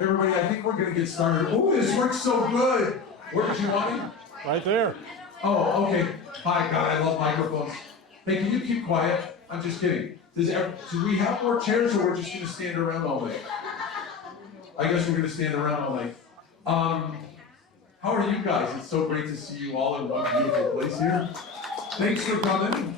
Everybody, I think we're going to get started. Oh, this works so good. Where did you want it? Right there. Oh, okay. Hi, God, I love microphones. Hey, can you keep quiet? I'm just kidding. Do we have more chairs, or we're just going to stand around all day? I guess we're going to stand around all night. How are you guys? It's so great to see you all in one beautiful place here. Thanks for coming.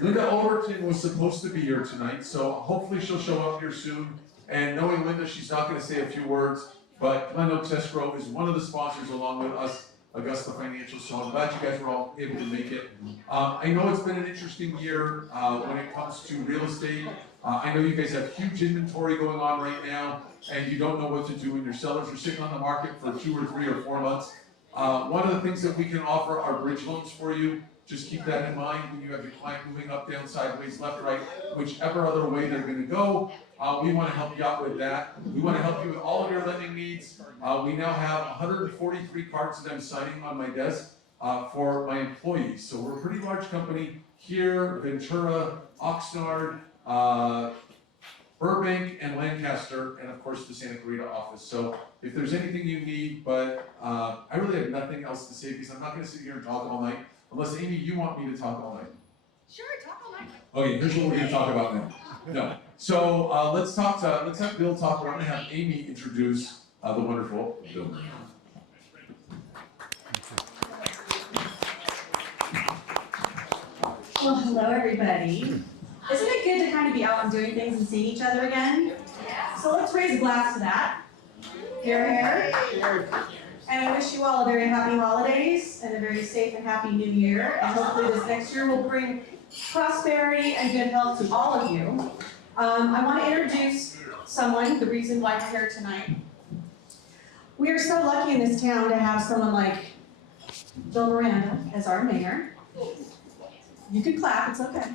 Linda Overton was supposed to be here tonight, so hopefully she'll show up here soon. And knowing Linda, she's not going to say a few words, but Glen Oaks Escrow is one of the sponsors along with us, Augusta Financial, so I'm glad you guys were all able to make it. I know it's been an interesting year when it comes to real estate. I know you guys have huge inventory going on right now, and you don't know what to do, and your sellers are sitting on the market for 2 or 3 or 4 months. One of the things that we can offer are bridge loans for you. Just keep that in mind when you have your client moving up, down, sideways, left, right, whichever other way they're going to go. We want to help you out with that. We want to help you with all of your lending needs. We now have 143 cards that I'm signing on my desk for my employees. So we're a pretty large company here, Ventura, Oxnard, Burbank, and Lancaster, and of course the Santa Clarita office. So if there's anything you need, but I really have nothing else to say because I'm not going to sit here and talk all night. Unless, Amy, you want me to talk all night. Sure, talk all night. Okay, here's what we're going to talk about now. No. So let's have Bill talk, but I'm going to have Amy introduce the wonderful Bill Miranda. Well, hello everybody. Isn't it good to kind of be out and doing things and seeing each other again? Yeah. So let's raise a glass to that. Here, here. And I wish you all a very happy holidays and a very safe and happy new year. And hopefully this next year will bring prosperity and good health to all of you. I want to introduce someone, the reason why we're here tonight. We are so lucky in this town to have someone like Bill Miranda as our mayor. You can clap, it's okay.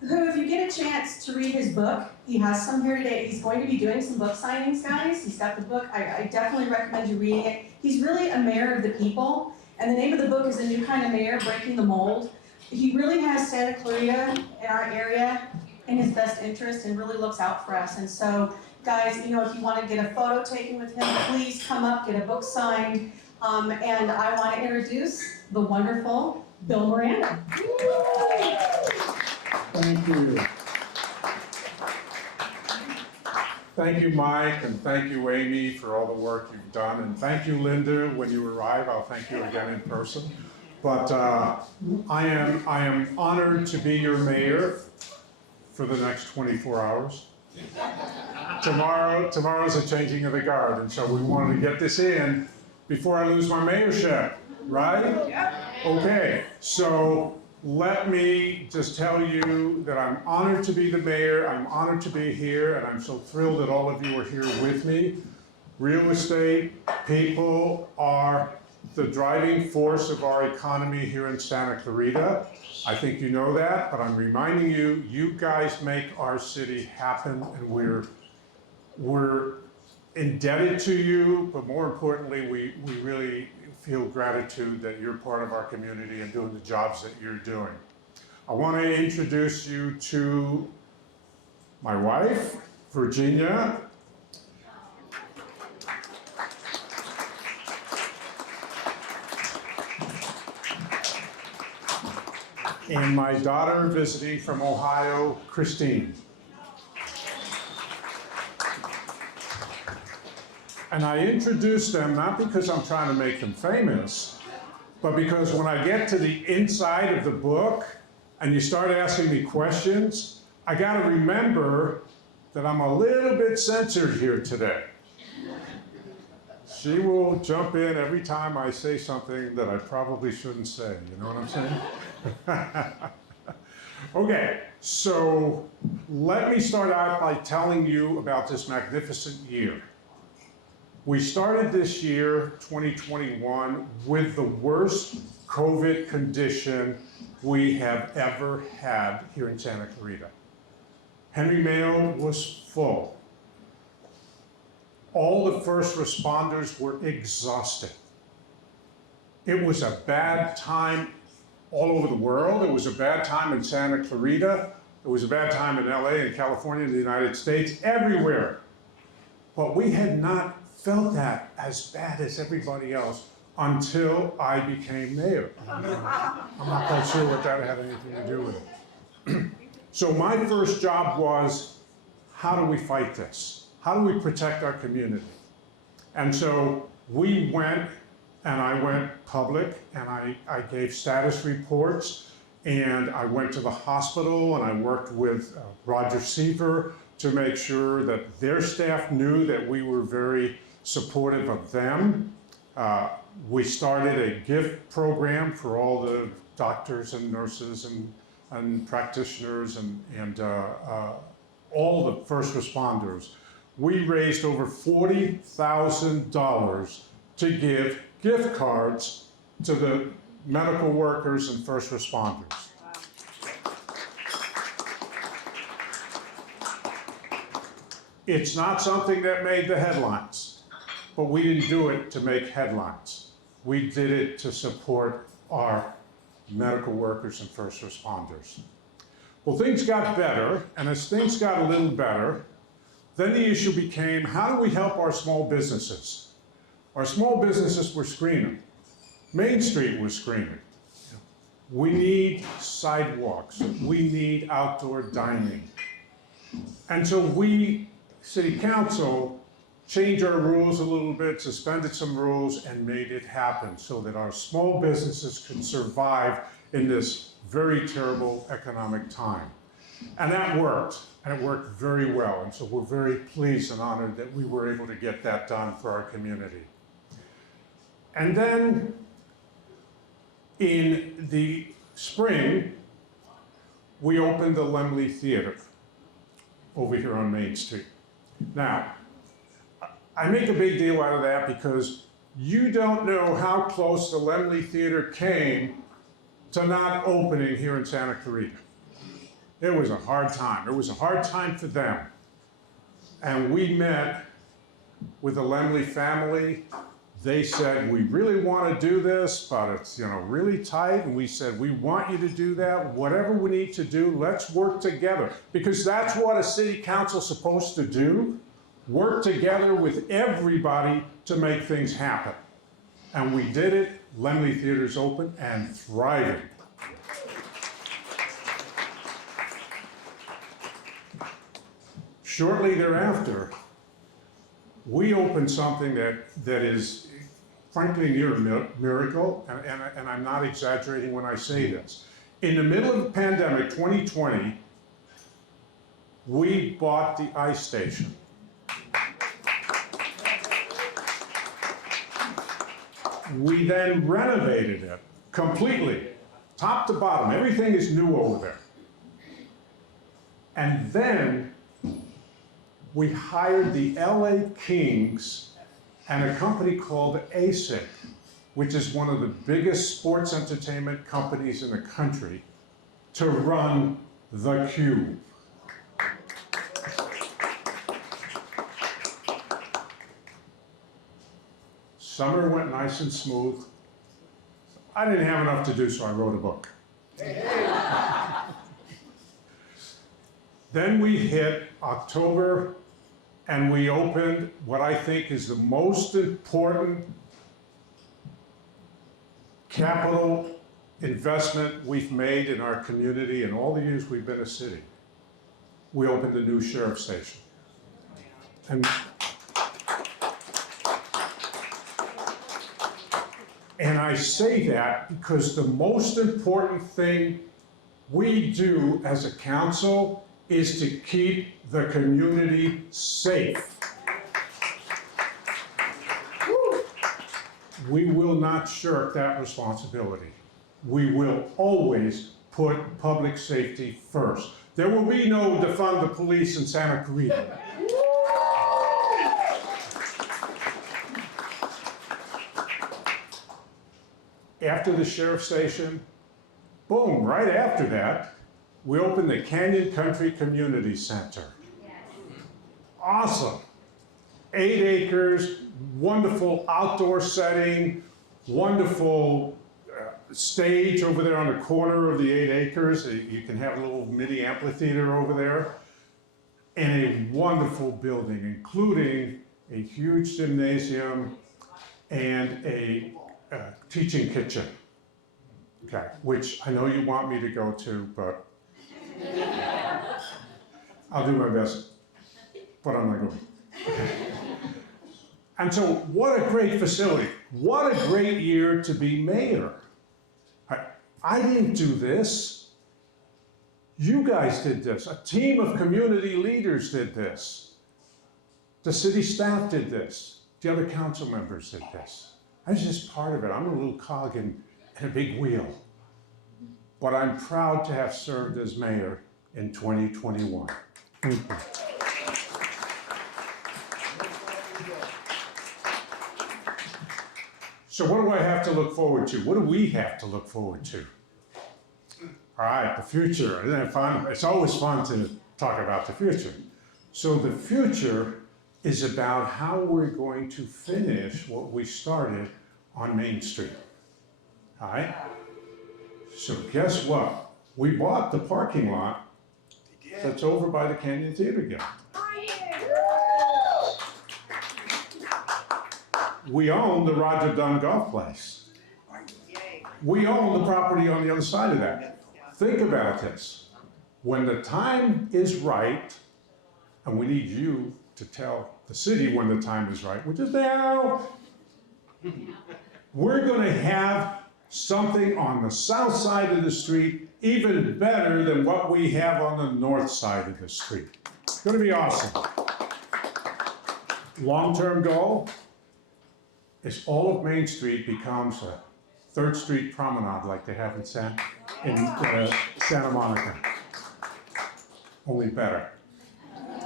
Who, if you get a chance to read his book, he has some here today. He's going to be doing some book signings, guys. He's got the book. I definitely recommend you reading it. He's really a mayor of the people, and the name of the book is A New Kind of Mayor, Breaking the Mold. He really has Santa Clarita in our area in his best interest and really looks out for us. And so, guys, you know, if you want to get a photo taken with him, please come up, get a book signed. And I want to introduce the wonderful Bill Miranda. Thank you. Thank you, Mike, and thank you, Amy, for all the work you've done. And thank you, Linda. When you arrive, I'll thank you again in person. But I am honored to be your mayor for the next 24 hours. Tomorrow's a changing of the guard, and so we wanted to get this in before I lose my mayorship, right? Yep. Okay, so let me just tell you that I'm honored to be the mayor, I'm honored to be here, and I'm so thrilled that all of you are here with me. Real estate people are the driving force of our economy here in Santa Clarita. I think you know that, but I'm reminding you, you guys make our city happen, and we're indebted to you, but more importantly, we really feel gratitude that you're part of our community and doing the jobs that you're doing. I want to introduce you to my wife, Virginia. And my daughter visiting from Ohio, Christine. And I introduce them not because I'm trying to make them famous, but because when I get to the inside of the book and you start asking me questions, I got to remember that I'm a little bit censored here today. She will jump in every time I say something that I probably shouldn't say, you know what I'm saying? Okay, so let me start out by telling you about this magnificent year. We started this year, 2021, with the worst COVID condition we have ever had here in Santa Clarita. Henry Mayo was full. All the first responders were exhausted. It was a bad time all over the world. It was a bad time in Santa Clarita. It was a bad time in LA and California, the United States, everywhere. But we had not felt that as bad as everybody else until I became mayor. I'm not quite sure what that had anything to do with it. So my first job was, how do we fight this? How do we protect our community? And so we went, and I went public, and I gave status reports, and I went to the hospital, and I worked with Roger Seaver to make sure that their staff knew that we were very supportive of them. We started a gift program for all the doctors and nurses and practitioners and all the first responders. We raised over $40,000 to give gift cards to the medical workers and first responders. It's not something that made the headlines, but we didn't do it to make headlines. We did it to support our medical workers and first responders. Well, things got better, and as things got a little better, then the issue became, how do we help our small businesses? Our small businesses were screaming. Main Street was screaming. We need sidewalks. We need outdoor dining. And so we, City Council, changed our rules a little bit, suspended some rules, and made it happen so that our small businesses could survive in this very terrible economic time. And that worked, and it worked very well. And so we're very pleased and honored that we were able to get that done for our community. And then in the spring, we opened the Laemmle Theater over here on Main Street. Now, I make a big deal out of that because you don't know how close the Laemmle Theater came to not opening here in Santa Clarita. It was a hard time. It was a hard time for them. And we met with the Laemmle family. They said, we really want to do this, but it's really tight. And we said, we want you to do that. Whatever we need to do, let's work together. Because that's what a city council's supposed to do. Work together with everybody to make things happen. And we did it. Laemmle Theater's open and thriving. Shortly thereafter, we opened something that is frankly near a miracle, and I'm not exaggerating when I say this. In the middle of the pandemic, 2020, we bought the ice station. We then renovated it completely, top to bottom. Everything is new over there. And then we hired the LA Kings and a company called ASIC, which is one of the biggest sports entertainment companies in the country, to run the Cube. Summer went nice and smooth. I didn't have enough to do, so I wrote a book. Then we hit October, and we opened what I think is the most important capital investment we've made in our community in all the years we've been a city. We opened a new sheriff's station. And I say that because the most important thing we do as a council is to keep the community safe. We will not shirk that responsibility. We will always put public safety first. There will be no defund the police in Santa Clarita. After the sheriff's station, boom, right after that, we opened the Canyon Country Community Center. Yes. Awesome. 8 acres, wonderful outdoor setting, wonderful stage over there on the corner of the 8 acres. You can have a little mini amphitheater over there. And a wonderful building, including a huge gymnasium and a teaching kitchen. Okay, which I know you want me to go to, but I'll do my best, but I'm not going. And so, what a great facility. What a great year to be mayor. I didn't do this. You guys did this. A team of community leaders did this. The city staff did this. The other council members did this. I was just part of it. I'm a little cog in a big wheel. But I'm proud to have served as mayor in 2021. Thank you. So what do I have to look forward to? What do we have to look forward to? All right, the future. Isn't it fun? It's always fun to talk about the future. So the future is about how we're going to finish what we started on Main Street. All right? So guess what? We bought the parking lot that's over by the Canyon Theater again. We own the Roger Dunn Golf Place. We own the property on the other side of that. Think about this. When the time is right, and we need you to tell the city when the time is right, which is now, we're going to have something on the south side of the street even better than what we have on the north side of the street. It's going to be awesome. Long-term goal is all of Main Street becomes a 3rd Street promenade like they have in Santa Monica. Only better.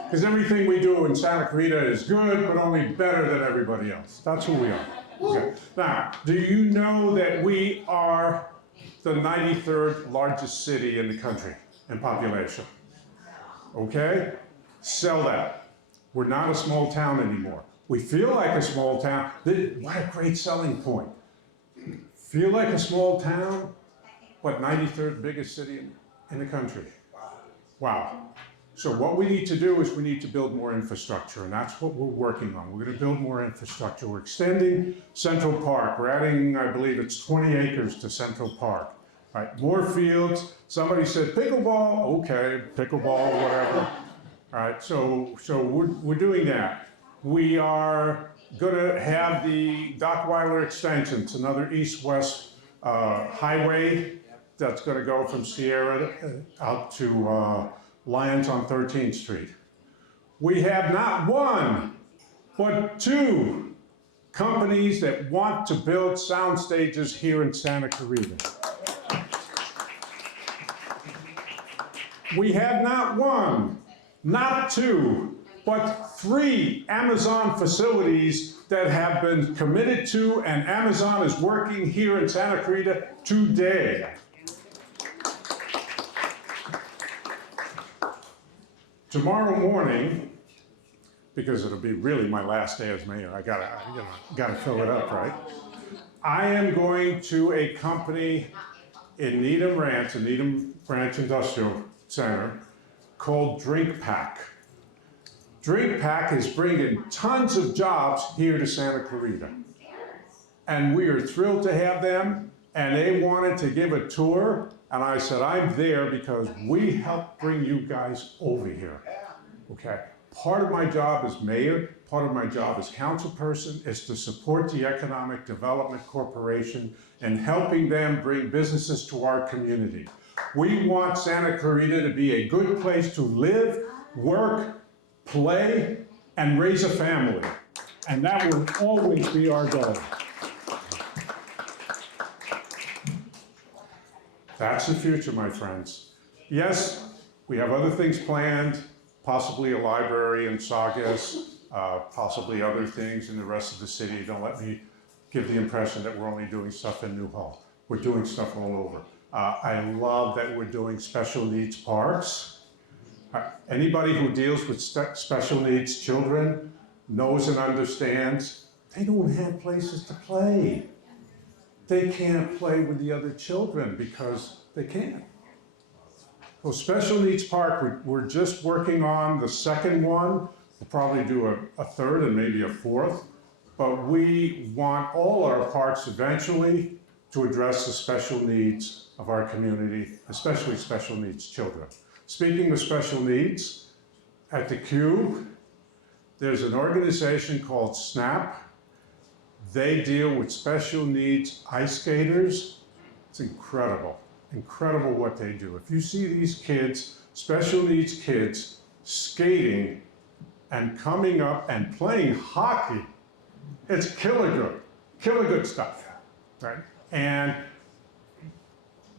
Because everything we do in Santa Clarita is good, but only better than everybody else. That's who we are. Okay. Now, do you know that we are the 93rd largest city in the country in population? Okay? Sell that. We're not a small town anymore. We feel like a small town. What a great selling point. Feel like a small town, but 93rd biggest city in the country. Wow. So what we need to do is we need to build more infrastructure, and that's what we're working on. We're going to build more infrastructure. We're extending Central Park. We're adding, I believe it's 20 acres to Central Park. Right, more fields. Somebody said pickleball. Okay, pickleball, whatever. All right, so we're doing that. We are going to have the Dockweiler extension. It's another east-west highway that's going to go from Sierra out to Lyons on 13th Street. We have not one, but 2 companies that want to build sound stages here in Santa Clarita. We have not one, not 2, but 3 Amazon facilities that have been committed to, and Amazon is working here in Santa Clarita today. Tomorrow morning, because it'll be really my last day as mayor, I gotta fill it up, right? I am going to a company in Needham Ranch Industrial Center, called Drink Pack. Drink Pack is bringing tons of jobs here to Santa Clarita. And we are thrilled to have them, and they wanted to give a tour, and I said, I'm there because we helped bring you guys over here. Okay? Part of my job as mayor, part of my job as council person is to support the Economic Development Corporation and helping them bring businesses to our community. We want Santa Clarita to be a good place to live, work, play, and raise a family. And that will always be our goal. That's the future, my friends. Yes, we have other things planned, possibly a library in Saugus, possibly other things in the rest of the city. Don't let me give the impression that we're only doing stuff in Newhall. We're doing stuff all over. I love that we're doing special needs parks. Anybody who deals with special needs children knows and understands they don't have places to play. they can't play with the other children because they can't. Well, Special Needs Park, we're just working on the second one. We'll probably do a third and maybe a fourth. But we want all our parks eventually to address the special needs of our community, especially special needs children. Speaking of special needs, at the Cube, there's an organization called SNAP. They deal with special needs ice skaters. It's incredible, incredible what they do. If you see these kids, special needs kids, skating and coming up and playing hockey, it's killer good stuff, right? And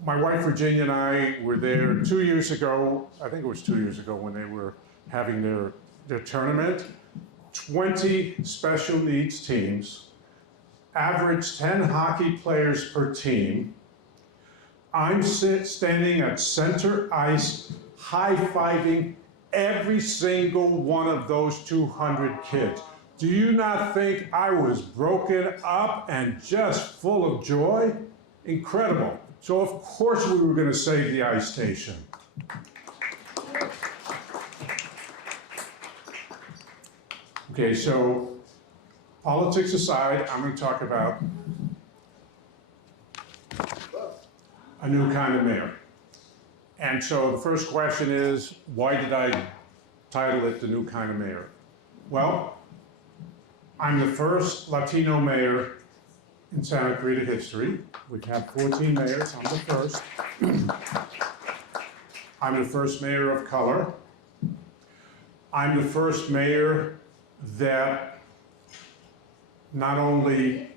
my wife Virginia and I were there 2 years ago, I think it was 2 years ago when they were having their tournament. 20 special needs teams, average 10 hockey players per team. I'm standing at center ice, high-fiving every single one of those 200 kids. Do you not think I was broken up and just full of joy? Incredible. So of course we were going to save the ice station. Okay, so politics aside, I'm going to talk about a new kind of mayor. And so the first question is, why did I title it The New Kind of Mayor? Well, I'm the first Latino mayor in Santa Clarita history. We've had 14 mayors, I'm the first. I'm the first mayor of color. I'm the first mayor that not only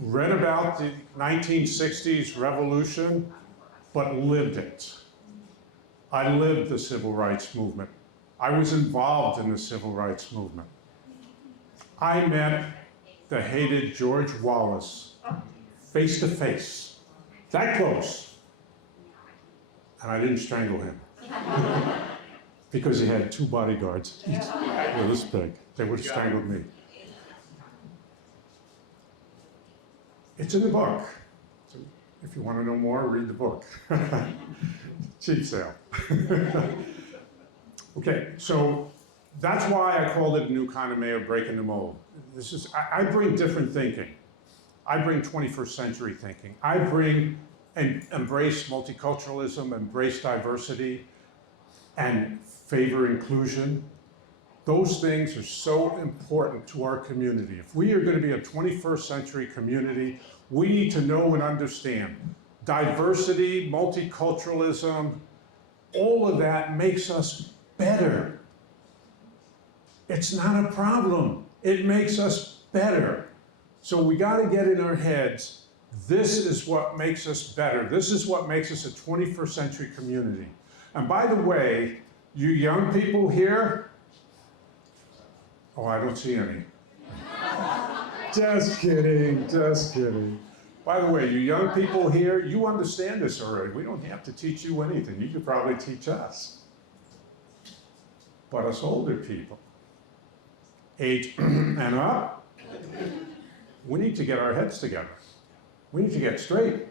read about the 1960s revolution, but lived it. I lived the civil rights movement. I was involved in the civil rights movement. I met the hated George Wallace face to face, that close. And I didn't strangle him because he had 2 bodyguards, each were this big. They would have strangled me. It's in the book. So if you want to know more, read the book. Cheap sale. Okay, so that's why I called it A New Kind of Mayor, Breaking the Mold. I bring different thinking. I bring 21st century thinking. I bring and embrace multiculturalism, embrace diversity, and favor inclusion. Those things are so important to our community. If we are going to be a 21st century community, we need to know and understand diversity, multiculturalism, all of that makes us better. It's not a problem. It makes us better. So we got to get in our heads, this is what makes us better. This is what makes us a 21st century community. And by the way, you young people here, oh, I don't see any. Just kidding, just kidding. By the way, you young people here, you understand this already. We don't have to teach you anything. You could probably teach us. But us older people, age and up, we need to get our heads together. We need to get straight.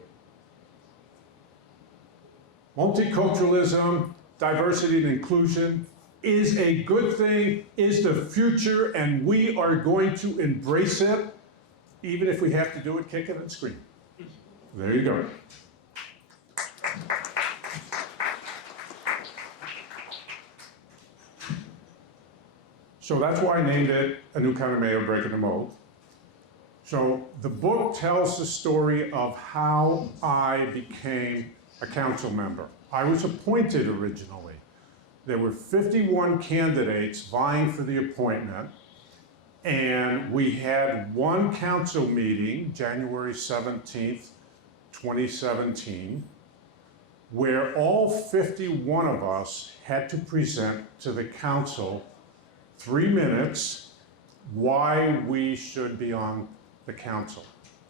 Multiculturalism, diversity and inclusion is a good thing, is the future, and we are going to embrace it, even if we have to do it kicking and screaming. There you go. So that's why I named it A New Kind of Mayor, Breaking the Mold. So the book tells the story of how I became a council member. I was appointed originally. There were 51 candidates vying for the appointment, and we had one council meeting, January 17th, 2017, where all 51 of us had to present to the council 3 minutes why we should be on the council.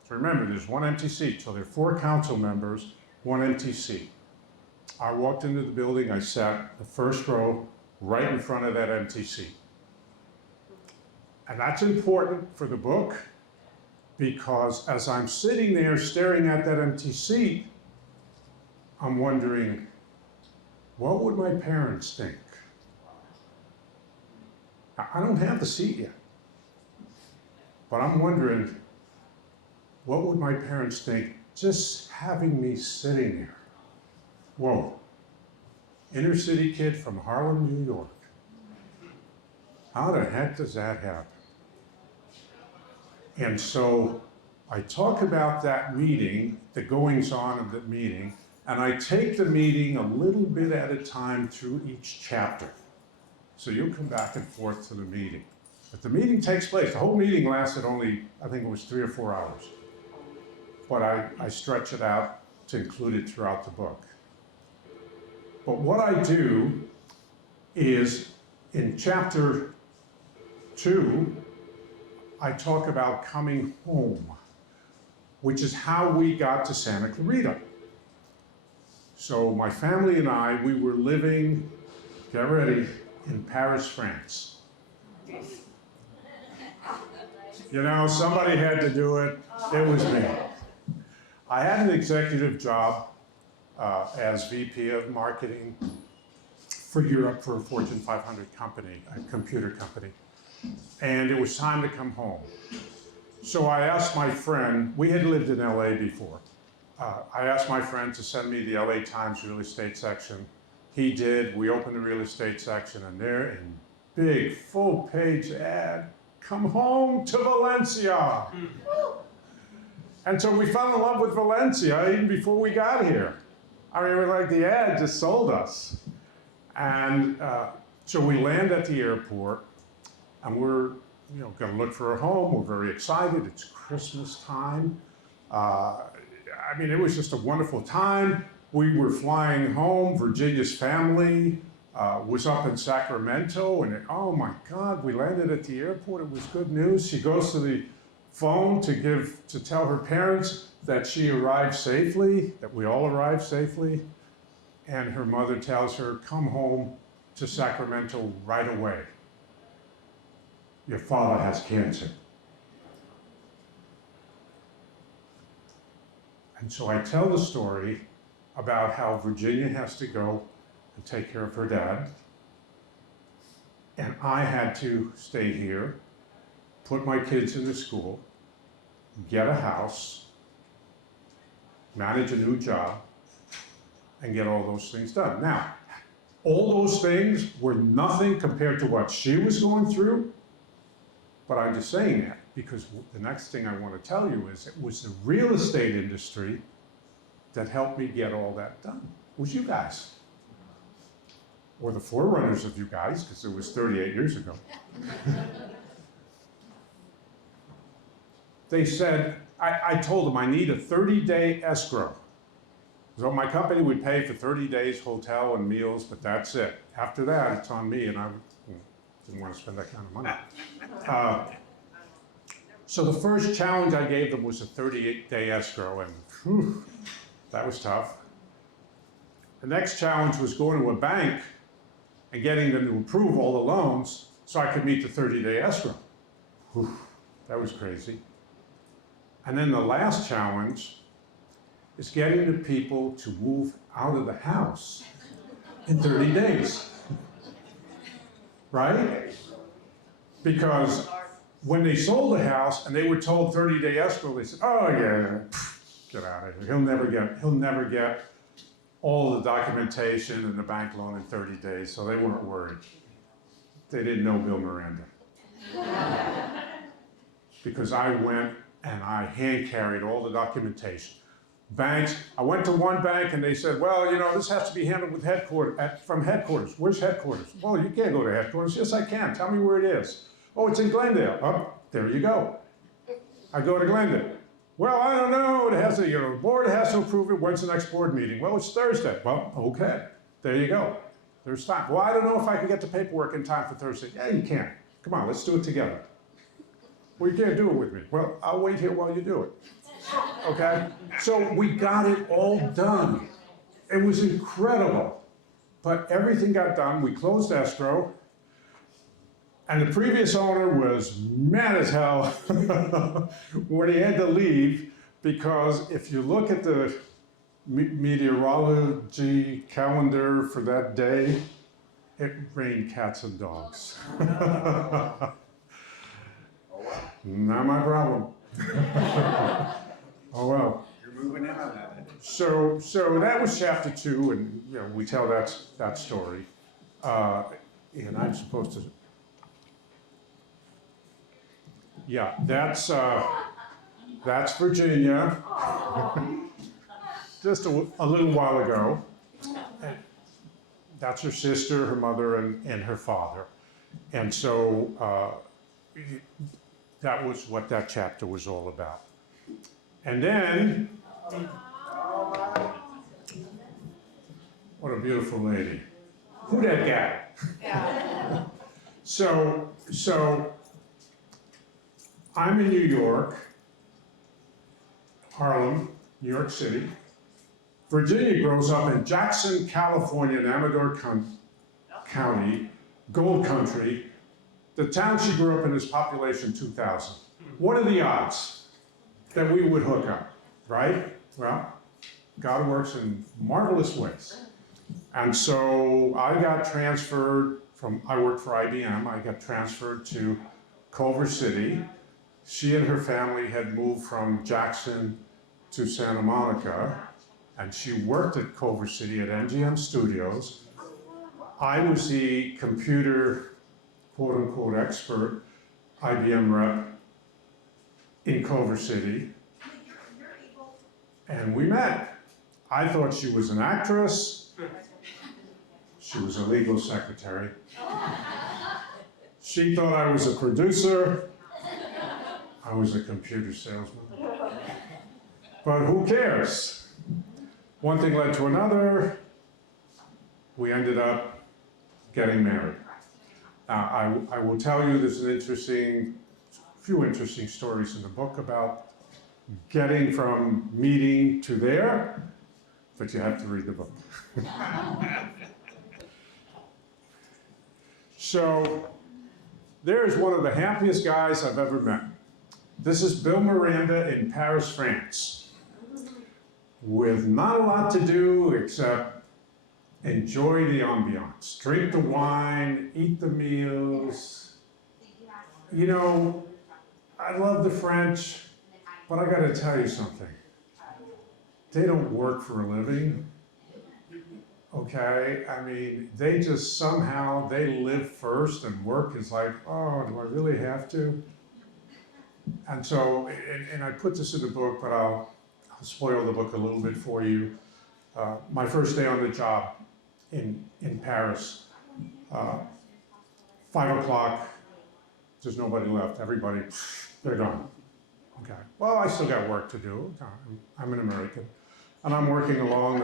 So remember, there's one empty seat, so there are 4 council members, 1 empty seat. I walked into the building, I sat the first row right in front of that empty seat. And that's important for the book, because as I'm sitting there staring at that empty seat, I'm wondering, what would my parents think? I don't have the seat yet, but I'm wondering, what would my parents think just having me sitting there? Whoa, inner city kid from Harlem, New York. How the heck does that happen? And so I talk about that meeting, the goings on of the meeting, and I take the meeting a little bit at a time through each chapter. So you'll come back and forth to the meeting. But the meeting takes place. The whole meeting lasted only, I think it was 3 or 4 hours. But I stretch it out to include it throughout the book. But what I do is in chapter 2, I talk about coming home, which is how we got to Santa Clarita. So my family and I, we were living, get ready, in Paris, France. You know, somebody had to do it. It was me. I had an executive job as VP of marketing for Europe for a Fortune 500 company, a computer company. And it was time to come home. So I asked my friend, we had lived in LA before. I asked my friend to send me the LA Times real estate section. He did. We opened the real estate section, and there in big full-page ad, come home to Valencia. And so we fell in love with Valencia even before we got here. I mean, we're like, the ad just sold us. And so we land at the airport, and we're going to look for a home. We're very excited. It's Christmas time. I mean, it was just a wonderful time. We were flying home. Virginia's family was up in Sacramento, and oh my God, we landed at the airport. It was good news. She goes to the phone to tell her parents that she arrived safely, that we all arrived safely, and her mother tells her, come home to Sacramento right away. Your father has cancer. And so I tell the story about how Virginia has to go and take care of her dad. And I had to stay here, put my kids into school, get a house, manage a new job, and get all those things done. Now, all those things were nothing compared to what she was going through, but I'm just saying that because the next thing I want to tell you is it was the real estate industry that helped me get all that done. It was you guys. Or the forerunners of you guys, because it was 38 years ago. They said, I told them I need a 30-day escrow. So my company would pay for 30 days hotel and meals, but that's it. After that, it's on me, and I didn't want to spend that kind of money. So the first challenge I gave them was a 38-day escrow, and whew, that was tough. The next challenge was going to a bank and getting them to approve all the loans so I could meet the 30-day escrow. Whew, that was crazy. And then the last challenge is getting the people to move out of the house in 30 days. Right? Because when they sold the house and they were told 30-day escrow, they said, oh yeah, get out of here. He'll never get all the documentation and the bank loan in 30 days, so they weren't worried. They didn't know Bill Miranda. Because I went and I hand carried all the documentation. Banks, I went to one bank and they said, well, this has to be handled with from headquarters. Where's headquarters? Well, you can't go to headquarters. Yes, I can. Tell me where it is. Oh, it's in Glendale. Oh, there you go. I go to Glendale. Well, I don't know. It has to, the board has to approve it. When's the next board meeting? Well, it's Thursday. Well, okay. There you go. There's time. Well, I don't know if I can get the paperwork in time for Thursday. Yeah, you can. Come on, let's do it together. Well, you can't do it with me. Well, I'll wait here while you do it. Okay? So we got it all done. It was incredible. But everything got done. We closed escrow. And the previous owner was mad as hell when he had to leave, because if you look at the meteorology calendar for that day, it rained cats and dogs. Not my problem. Oh well. You're moving in on that. So that was chapter 2, and you know, we tell that story. And I'm supposed to. Yeah, that's Virginia. Just a little while ago. And that's her sister, her mother, and her father. And so that was what that chapter was all about. And then, what a beautiful lady. Who that guy? Yeah. So I'm in New York, Harlem, New York City. Virginia grows up in Jackson, California, in Amador County, gold country. The town she grew up in is population 2,000. What are the odds that we would hook up, right? Well, God works in marvelous ways. And so I got transferred I worked for IBM, I got transferred to Culver City. She and her family had moved from Jackson to Santa Monica, and she worked at Culver City at MGM Studios. I was the computer, quote unquote, expert, IBM rep in Culver City, and we met. I thought she was an actress. She was a legal secretary. She thought I was a producer. I was a computer salesman. But who cares? One thing led to another. We ended up getting married. I will tell you there's a few interesting stories in the book about getting from meeting to there, but you have to read the book. So there's one of the happiest guys I've ever met. This is Bill Miranda in Paris, France, with not a lot to do except enjoy the ambiance, drink the wine, eat the meals. You know, I love the French, but I gotta tell you something. They don't work for a living, okay? I mean, they just somehow, they live first, and work is like, oh, do I really have to? And so, and I put this in the book, but I'll spoil the book a little bit for you. My first day on the job in Paris, 5 o'clock, there's nobody left. Everybody, they're gone. Okay. Well, I still got work to do. I'm an American, and I'm working along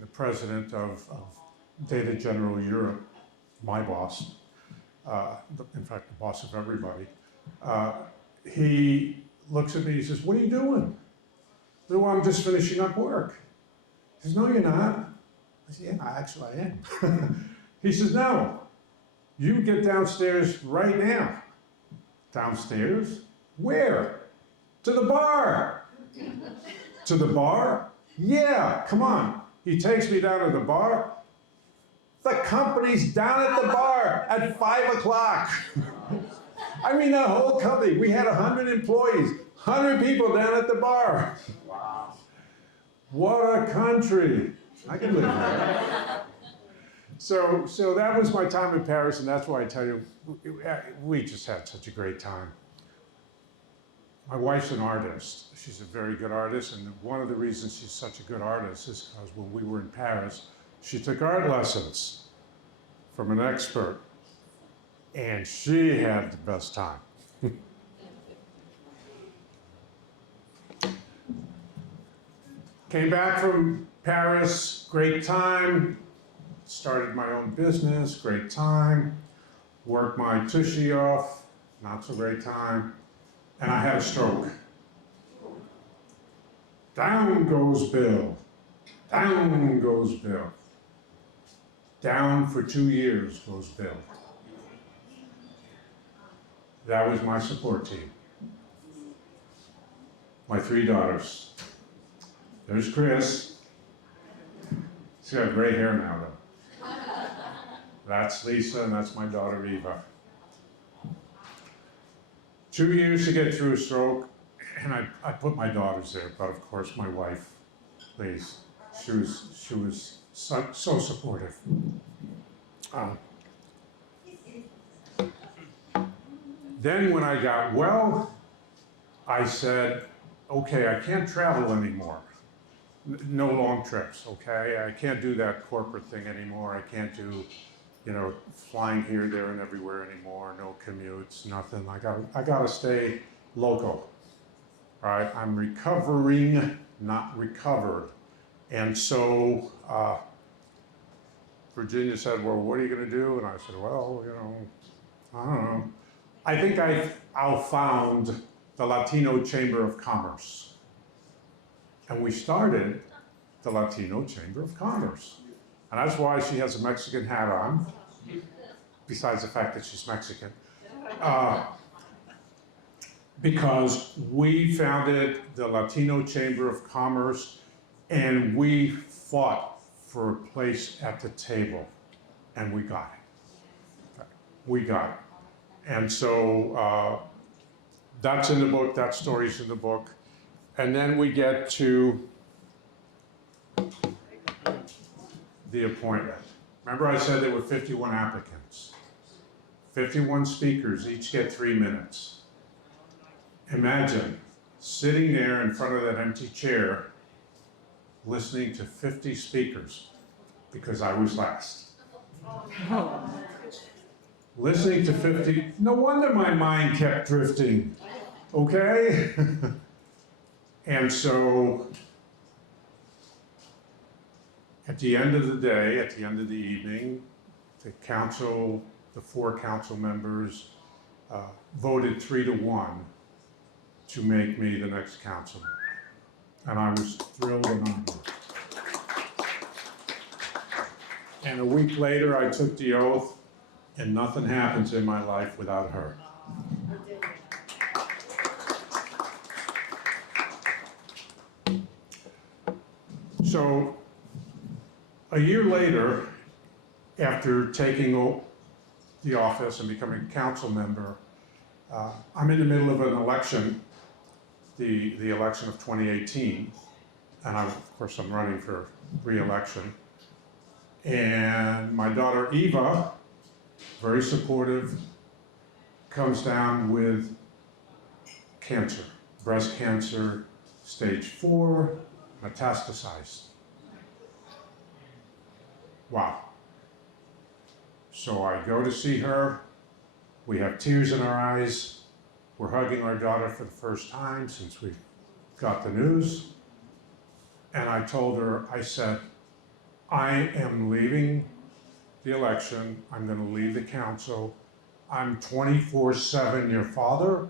the president of Data General Europe, my boss. In fact, the boss of everybody. He looks at me. He says, "What are you doing?" I said, "Well, I'm just finishing up work." He says, "No, you're not." I said, "Yeah, actually I am." He says, "No, you get downstairs right now." Downstairs? Where? To the bar. To the bar? Yeah, come on. He takes me down to the bar. The company's down at the bar at 5 o'clock. I mean, the whole company. We had 100 employees, 100 people down at the bar. Wow. What a country. I can live there. So that was my time in Paris, and that's why I tell you, we just had such a great time. My wife's an artist. She's a very good artist, and one of the reasons she's such a good artist is because when we were in Paris, she took art lessons from an expert, and she had the best time. Came back from Paris, great time. Started my own business, great time. Worked my tushy off, not so great time. And I had a stroke. Down goes Bill. Down goes Bill. Down for 2 years goes Bill. That was my support team. My 3 daughters. There's Chris. She's got gray hair now, though. That's Lisa, and that's my daughter, Eva. 2 years to get through a stroke, and I put my daughters there, but of course my wife, Liz, she was so supportive. Then when I got well, I said, okay, I can't travel anymore. No long trips, okay? I can't do that corporate thing anymore. I can't do, flying here, there, and everywhere anymore. No commutes, nothing. I gotta stay local, right? I'm recovering, not recovered. And so Virginia said, well, what are you gonna do? And I said, well, I don't know. I think I'll found the Latino Chamber of Commerce. And we started the Latino Chamber of Commerce. And that's why she has a Mexican hat on, besides the fact that she's Mexican. Because we founded the Latino Chamber of Commerce, and we fought for a place at the table, and we got it. We got it. And so that's in the book, that story's in the book. And then we get to the appointment. Remember I said there were 51 applicants. 51 speakers, each get 3 minutes. Imagine sitting there in front of that empty chair, listening to 50 speakers, because I was last. Listening to 50, no wonder my mind kept drifting, okay? And so, at the end of the day, at the end of the evening, the 4 council members voted 3-1 to make me the next councilman. And I was thrilled and honored. And a week later, I took the oath, and nothing happens in my life without her. So, a year later, after taking the office and becoming a council member, I'm in the middle of an election, the election of 2018, and of course I'm running for re-election. And my daughter Eva, very supportive, comes down with cancer, breast cancer, stage 4, metastasized. Wow. So I go to see her, we have tears in our eyes, we're hugging our daughter for the first time since we got the news. And I told her, I said, I am leaving the election, I'm gonna leave the council, I'm 24/7 your father,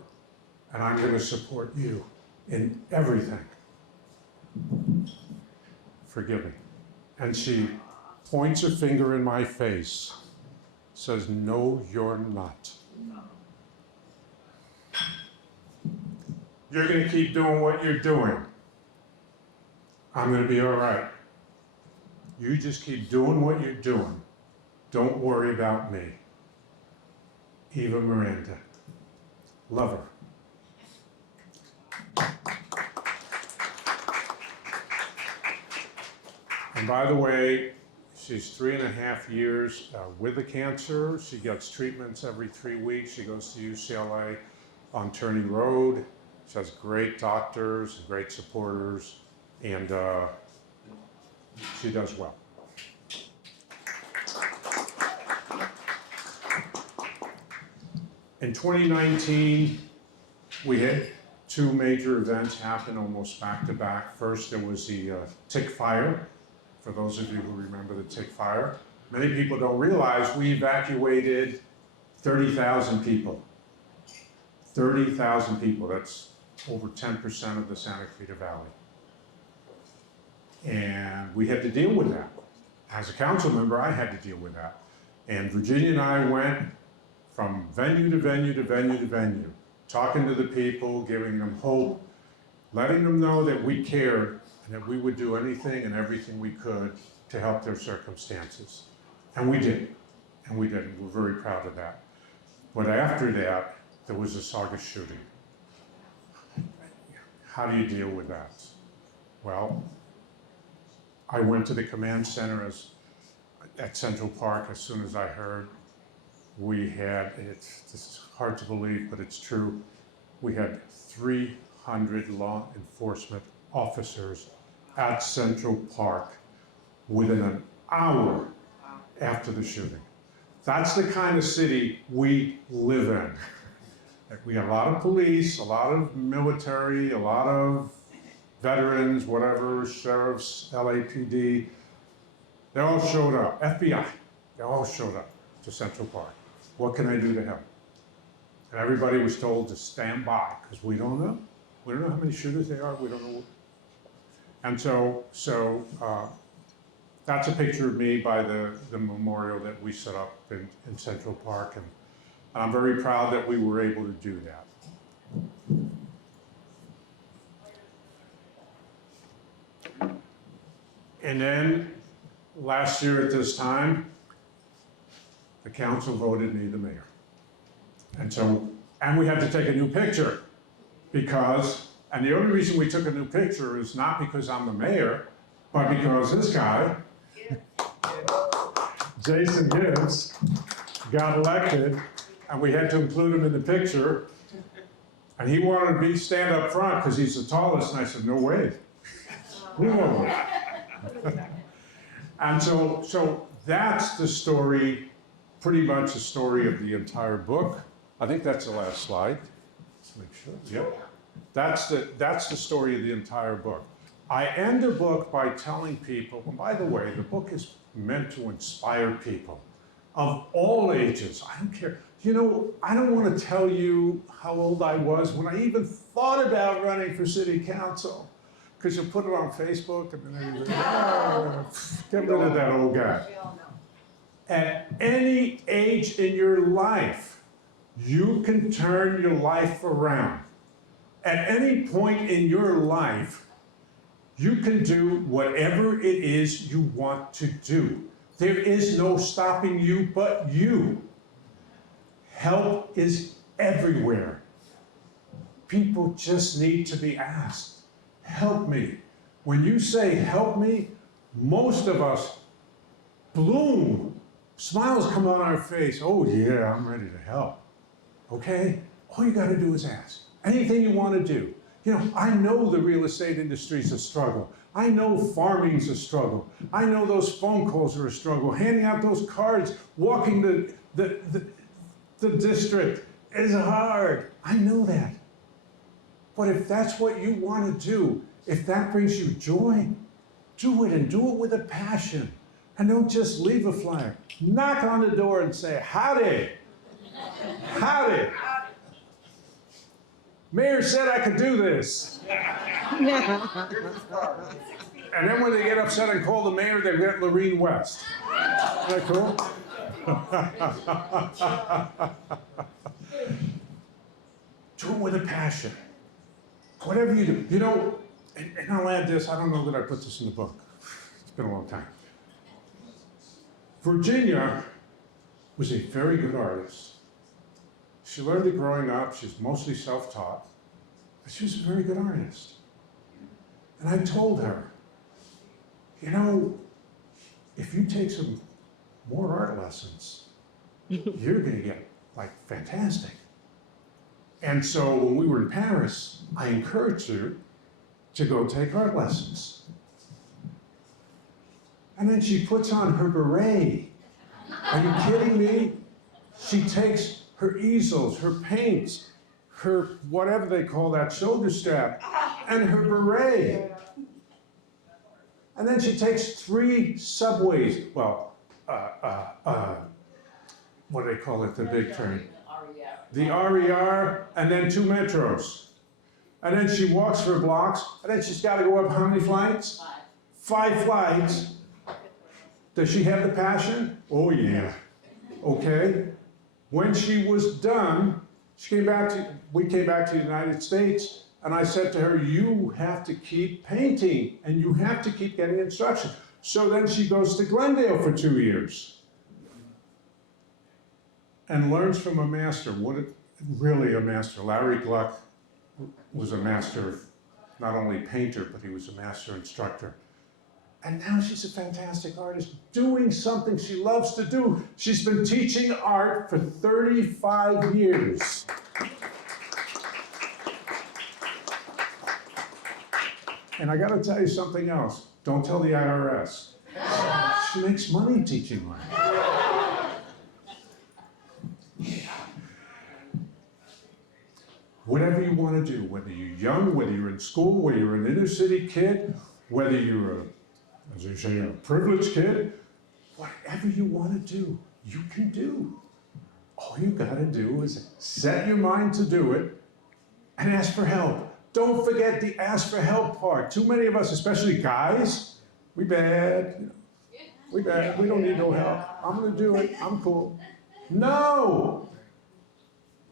and I'm gonna support you in everything. Forgive me. And she points her finger in my face, says, no, you're not. You're gonna keep doing what you're doing. I'm gonna be all right. You just keep doing what you're doing. Don't worry about me. Eva Miranda. Love her. And by the way, she's 3.5 years with the cancer. She gets treatments every 3 weeks. She goes to UCLA on Turney Road. She has great doctors, great supporters, and she does well. In 2019, we had 2 major events happen almost back to back. First, there was the tick fire. For those of you who remember the tick fire, many people don't realize we evacuated 30,000 people. 30,000 people, that's over 10% of the Santa Clarita Valley. And we had to deal with that. As a council member, I had to deal with that. And Virginia and I went from venue to venue to venue to venue, talking to the people, giving them hope, letting them know that we cared and that we would do anything and everything we could to help their circumstances. And we did. And we did. And we're very proud of that. But after that, there was a Saugus shooting. How do you deal with that? Well, I went to the command center at Central Park as soon as I heard. We had, this is hard to believe, but it's true, we had 300 law enforcement officers at Central Park within an hour after the shooting. That's the kind of city we live in. We got a lot of police, a lot of military, a lot of veterans, whatever, sheriffs, LAPD. They all showed up. FBI, they all showed up to Central Park. What can I do to help? And everybody was told to stand by, because we don't know. We don't know how many shooters there are. We don't know. And so that's a picture of me by the memorial that we set up in Central Park. And I'm very proud that we were able to do that. And then last year at this time, the council voted me the mayor. And we had to take a new picture because, and the only reason we took a new picture is not because I'm the mayor, but because this guy, Jason Gibbs, got elected, and we had to include him in the picture. And he wanted me to stand up front because he's the tallest, and I said, no way. We won't. And so that's the story, pretty much the story of the entire book. I think that's the last slide. Let's make sure. Yep. That's the story of the entire book. I end the book by telling people, and by the way, the book is meant to inspire people of all ages. I don't care. You know, I don't want to tell you how old I was when I even thought about running for city council. Because you put it on Facebook and then everybody, get rid of that old guy. At any age in your life, you can turn your life around. At any point in your life, you can do whatever it is you want to do. There is no stopping you but you. Help is everywhere. People just need to be asked. Help me. When you say help me, most of us bloom. Smiles come on our face. Oh yeah, I'm ready to help. Okay? All you gotta do is ask. Anything you wanna do. You know, I know the real estate industry is a struggle. I know farming's a struggle. I know those phone calls are a struggle. Handing out those cards, walking the district is hard. I know that. But if that's what you want to do, if that brings you joy, do it and do it with a passion. And don't just leave a flyer. Knock on the door and say, howdy. Howdy. Mayor said I could do this. And then when they get upset and call the mayor, they get Lorene West. Isn't that cool? Do it with a passion. Whatever you do. You know, and I'll add this, I don't know that I put this in the book. It's been a long time. Virginia was a very good artist. She learned it growing up. She's mostly self-taught. But she was a very good artist. And I told her, you know, if you take some more art lessons, you're going to get, like, fantastic. And so when we were in Paris, I encouraged her to go take art lessons. And then she puts on her beret. Are you kidding me? She takes her easels, her paints, her whatever they call that shoulder strap, and her beret. And then she takes 3 subways. Well, what do they call it, the big train? The RER, and then 2 metros. And then she walks for blocks, and then she's got to go up how many flights? 5 flights. Does she have the passion? Oh yeah. Okay. When she was done, we came back to the United States, and I said to her, you have to keep painting, and you have to keep getting instruction. So then she goes to Glendale for 2 years and learns from a master, really a master. Larry Gluck was a master, not only painter, but he was a master instructor. And now she's a fantastic artist, doing something she loves to do. She's been teaching art for 35 years. And I gotta tell you something else. Don't tell the IRS. She makes money teaching art. Whatever you want to do, whether you're young, whether you're in school, whether you're an inner city kid, whether you're as you say, a privileged kid, whatever you want to do, you can do. All you got to do is set your mind to do it and ask for help. Don't forget the ask for help part. Too many of us, especially guys, we bad. We bad. We don't need no help. I'm going to do it. I'm cool. No.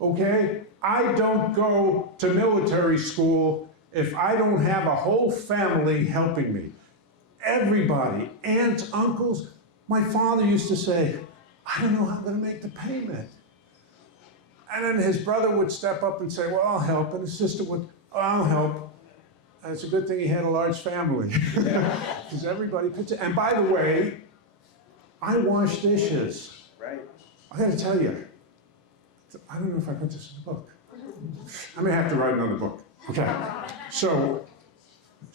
Okay? I don't go to military school if I don't have a whole family helping me. Everybody, aunts, uncles. My father used to say, I don't know how I'm going to make the payment. And then his brother would step up and say, well, I'll help. And his sister would, oh, I'll help. And it's a good thing he had a large family. Because everybody puts it. And by the way, I wash dishes. Right. I got to tell you, I don't know if I put this in the book. I may have to write another book. Okay. So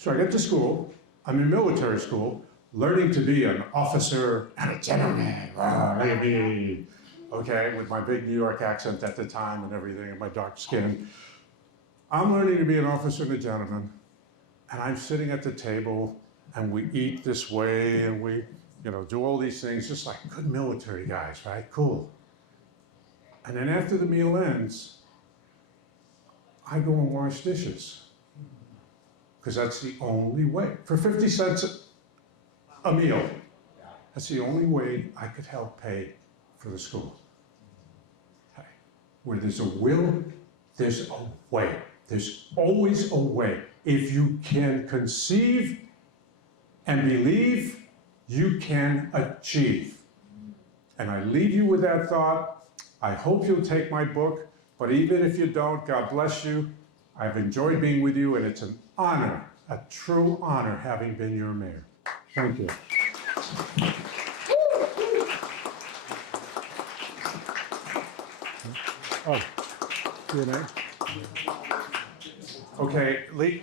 I get to school. I'm in military school, learning to be an officer and a gentleman. Maybe, okay, with my big New York accent at the time and everything, and my dark skin. I'm learning to be an officer and a gentleman, and I'm sitting at the table, and we eat this way, and we, do all these things, just like good military guys, right? Cool. And then after the meal ends, I go and wash dishes. Because that's the only way. For 50 cents a meal, that's the only way I could help pay for the school. Okay. Where there's a will, there's a way. There's always a way. If you can conceive and believe, you can achieve. And I leave you with that thought. I hope you'll take my book, but even if you don't, God bless you. I've enjoyed being with you, and it's an honor, a true honor, having been your mayor. Thank you. Oh, Q&A? Okay, Lee.